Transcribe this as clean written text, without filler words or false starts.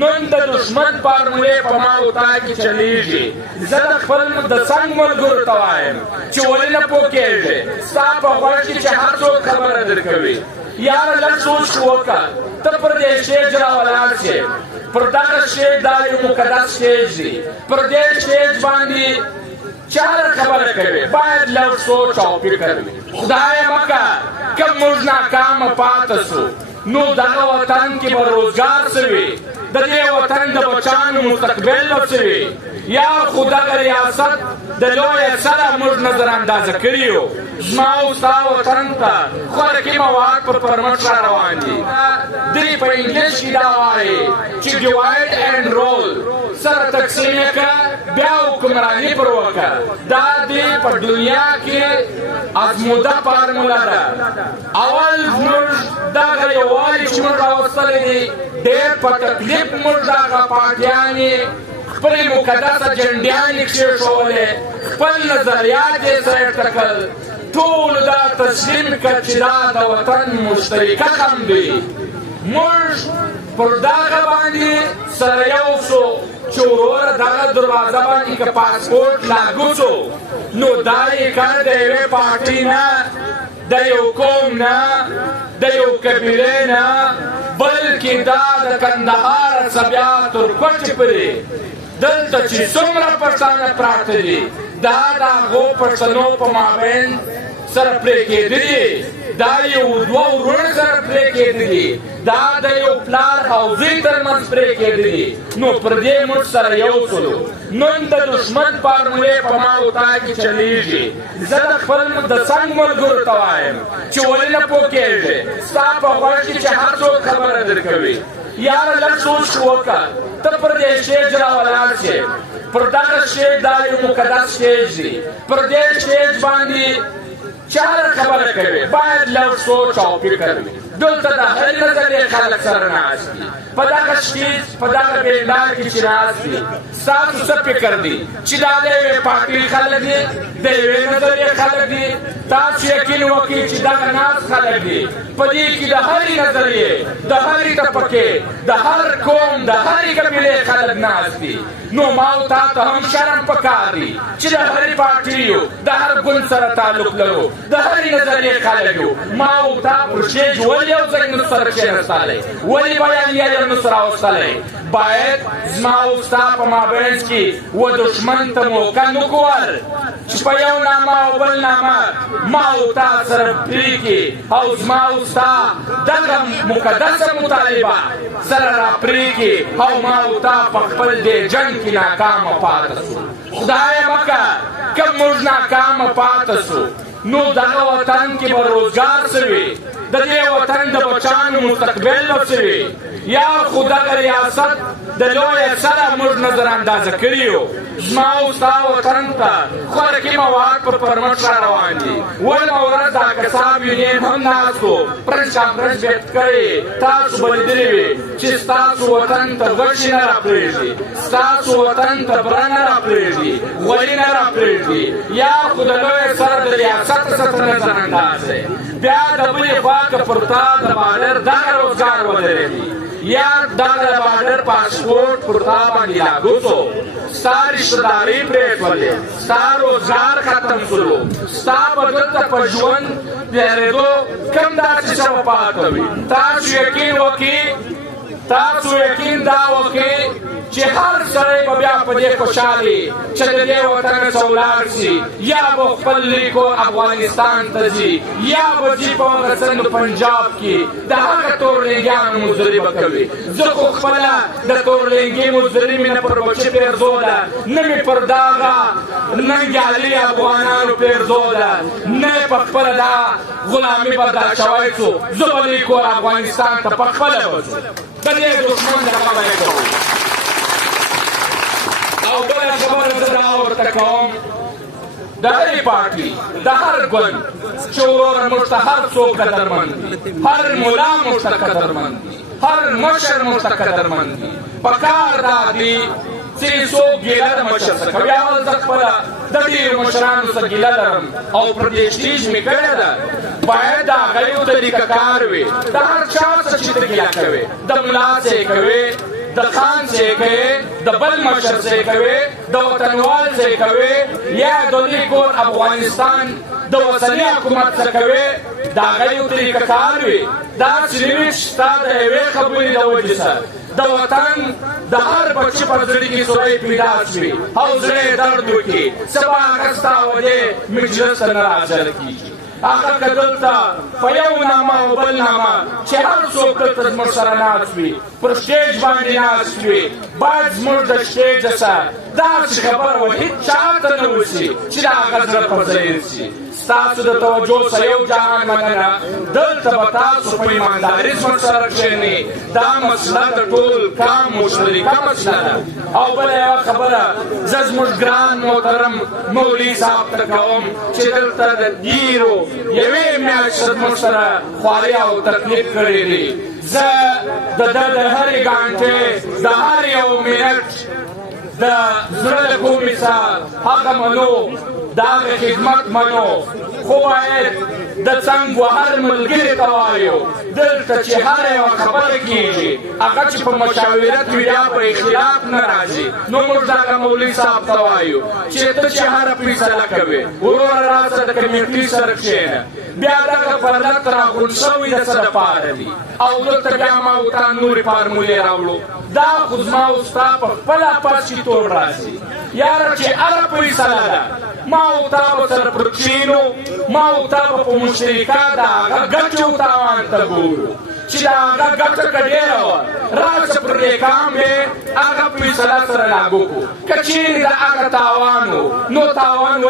نن د دشمن فارمولې په ما او تا کې چلیږي. زه د خپل د څنګ ملګرو ته وایم چې ولې نه پوهېږې ستا په غوږ کې چې هر څوک خبره درکوي. یاره لږ سوچ وکړه، ته پر دې سټېج راولاړ شې، پر دغه سټېج دا یو مقدس سټېج دی، پر دې سټېج باندې چې هر خبره کوي باید لږ سوچ او فکر وي. خدایه مکه که موږ ناکامه پاته سو نو دغه وطن کې به روزګار څه وي، د دې وطن د بچانو مستقبل به څه وي. یا خو دغه ریاست د لویه سره موږ نظر اندازه کړي یو. زما او ستا وطن ته خوراکي مواد په پرمخ را روان دي. دوی په انګلیس کې دا وایي چې ډیوایډ اینډ رول، سره تقسیم یې کړه بیا حکمراني پر وکړه. دا دې په دنیا کې ازموده فارموله ده. اول موږ دغه یووالي چې موږ راوستلی دی ډېر په تکلیف موږ دغه پارټیانې خپلې مقدسه جنډیانې کښېښولې، خپل نظریات یې ځای ټکل، ټول دا تسلیم کړه چې دا د وطن مشترکه غم دی. موږ پر دغه باندې سره یو سو چې وروره دغه دروازه باندې که پاسپورټ لاګو سو نو دا یې کار د یوې پارټۍ نه، د یو قوم نه، د یو قبیلې نه، بلکې دا د کندهار څخه بیا تر کوټې پورې دلته چې څومره پښتانه پراته دي دا د هغو پښتنو په مابین سره پرې کېدلي، دا یو دوه وروڼه سره پرې کېدلي، دا د یو پلار او زوی ترمنځ پرې کېدلي. نو پر دې موږ سره یو سولو. نن د دشمن فارمولې په ما او تا کې چلیږي. زه د خپل د څنګ ملګرو ته وایم چې ولې نه پوهېږې ستا په غوږ کې چې هر څوک خبره درکوي. یاره لږ سوچ وکړه، ته پر دې سټېج راولاړ شې، پر دغه سټېج دا یو مقدس سټېج دی، پر دې سټېج باندې چې هر خبره کوي باید لږ سوچ او فکر وي. دلته د هر نظریې خلک سره ناست دي، په دغه سټېج په دغه بیندار کې چې ناست دي ستاسو څه فکر دی چې دا د یوې پارټۍ خلک دي، د یوې نظریې خلک دي. تاسو یقین وکړئ چې دغه ناست خلک دي په دې کې د هرې نظریې، د هرې طبقې، د هر قوم، د هرې قبیلې خلک ناست دي. نو ما او تا ته هم شرم پکار دی چې د هرې پارټۍ یو، د هر ګوند سره تعلق لرو، د هرې نظریې خلک یو. ما او تا پر سټېج ولې یو ځای نه سره کښېنستلی، ولې بیانیه یې نه سره راوستلی. باید زما او ستا په مابینځ کې و دښمن ته موقع نه کول چې په یو نامه او بل نامه ما او تا سره پرېږدي او زما او ستا دغه مقدسه مطالبه سره راپرېږدي او ما او تا په خپل دې جنګ کې ناکامه پاته سو. خدایه مکه که موږ ناکامه پاته سو نو دغه وطن کې به روزګار څه وي، د دې وطن د بچانو مستقبل به څه وي. یا خو دغه ریاست د لویه سره موږ نظر اندازه کړي یو. زما او ستا وطن ته خوراکي مواد په پرمخ را روان دي. ولمه ورځ دا کساب یونین هم ناست و پرنچ کانفرنس بیت کړی. تاسو به لیدلي وي چې ستاسو وطن ته غوښې نه راپرېږدي، ستاسو وطن ته بره نه راپرېږدي، غوړي نه راپرېږدي. یا خو د لویه سره د ریاست څخه نظر انداز دی. بیا د بلې خوا که پر تا د بارډر دغه روزګار ودرېږي یا دغه بارډر پاسپورټ پر تا باندې لاګو سو، ستا رشتهداري پرېښولې، ستا روزګار ختم سلو، ستا به دلته په ژوند تېرېدو کوم داسې څه وپاته وي. تاسو یقین وکړئ، تاسو یقین دا وکړئ چې هر سړی به بیا په دې خوشحالي چې د دې وطن څخه ولاړ شي، یا به خپل لیکو افغانستان ته ځي، یا به ځي په هغه څنګ پنجاب کې د هغه تورلېنګیانو مزدوري به کوي. زه خو خپله د تورلېنګي مزدوري مې نه پر بچي پېرزو ده، نه مې پر دغه ننګیالي افغانانو پېرزو ده، نه یې په خپله دا غلامي برداشت شوی څو. زه به لیکو افغانستان ته په خپله به ځو، د دې دښمن د خبره کوو. او بله خبره زه دا ورته کوم، د هرې پارټي، د هر ګوند چې وروره موږ ته هر څوک قدرمند دي، هر ملا موږ ته قدرمند دي، هر مشر موږ ته قدرمند دي. پکار دا دی چې څوک ګیله د مشر څخه کوي. اول زه خپله د ډېرو مشرانو څخه ګیله لرم او پر دې سټېج مې کړې ده. باید د هغه یو طریقه کار وي، د هر چا څه چې ته ګیله کوې، د ملا څه یې کوې، د خان څه کوي د بل مشر څه کوي د وطنوال څه کوي یا د دې کور افغانستان د وطني حکومت څه کوي دا غيو طریقه کار وي دا چې ستا د یوې خبرې د وجې سره د وطن د هر بچي په زړه کې سوی پیدا شوي او زړه یې درد وکړي سبا هغه ستا وجې مجلس ته نه راحاضره کېږي هغه که دلته په یو نامه او بل نامه چې هر څوک دلته زموږ سره ناست وي پر سټیج باندې ناست وي باید زموږ د سټیجه سره داسې خبره وه هېڅ چا ته نه وشي چې د هغه زړه پر ځای شي ستاسو د توجه سره یو جهان مننه دلته به تاسو په ایمانداري زموږ سره کښېنئ دا مسله د ټول کام مشترکه مسله ده او بله یوه خبره زه زموږ ګران محترم مولوي صاحب ته کوم چې دلته د ډېرو یوې میاشتې زموږ سره خواري او تکلیف کړی دی زه د ده د هرې ګانټې د هر یو منټ د زړه له کومې څخه هغه منو د هغې خدمت منو خو باید د څنګ وهر ملګري ته وایو دلته چې هره یوه خبره کېږي هغه چې په مشاورت وي یا په اختلاف نه راځي نو موږ دغه مولوي صاحب ته وایو چې ته چې هره فیصله کوې وروره راسه د کمیټې سره کښېنه بیا دغه پرلت راغونډ شوي د څه دپاره دي او دلته بیا ما ورته نورې فارمولې راوړو دا خو زما او ستا په خپله پس کې توړ راځي یاره چې هره فیصله ده ما او تا به سره پر کښېنو ما او تا به په مشترکه د هغه ګټې او تاوان ته ګورو چې د هغه ګټه که ډېره وه راشه پر دې کام یې هغه فیصله سره لاګو کړو که چېرې د هغه تاوان و نو تاوان